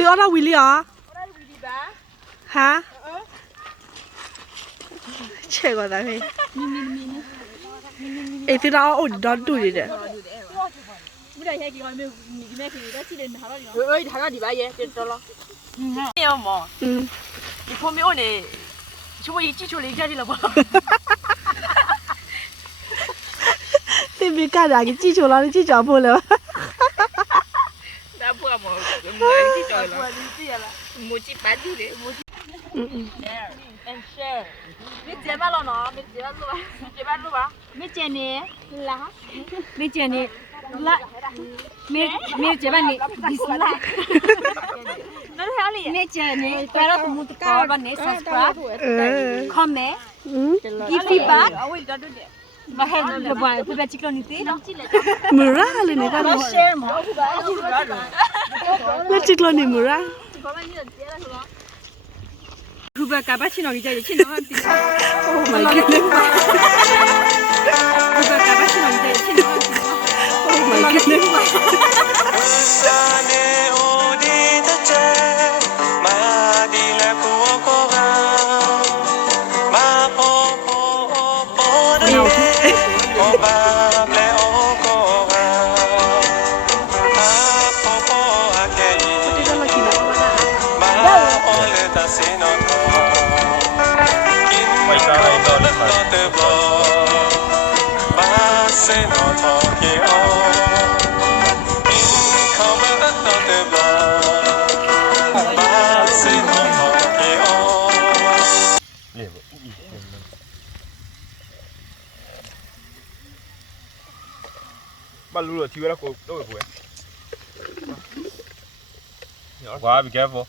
ซื้อออร์วิลลี่เหรอฮะเชื่อกว่าแต่พี่เอ้ซื้อเราอุ่นดอนดูดิเด้อไม่ได้แค่กี่วันไม่คือได้ที่เดินหาเราอยู่เอ้ยหาเราดีป่ะเย่เดินตัวเราไม่เอาหมอ你旁边我呢ช่วยจีช่วยเลยแค่นี้ละบ่对面干啥？给记住了，你记着不了。那不嘛，没记着了，没记半天的，没记。share，没接吧了呢？没接吧录吧？接吧录吧？没接呢，啦？没接呢，啦？没接吧你？你是啦？那哪里？没接呢，快了，我们搞吧，你 subscribe，comment，give feedback。มาให้ระบายเพื่อจิกลนิติมือร่าเลยเนี่ยก็แชร์มาแล้วจิกลนิมือร่าคือแบบการบ้านชินอกิจชินอติโอ้ my god คือแบบการบ้านชินอกิจชินอโอ้ my Ba lu rồi, thiếu là cô đâu rồi. Wow, be careful.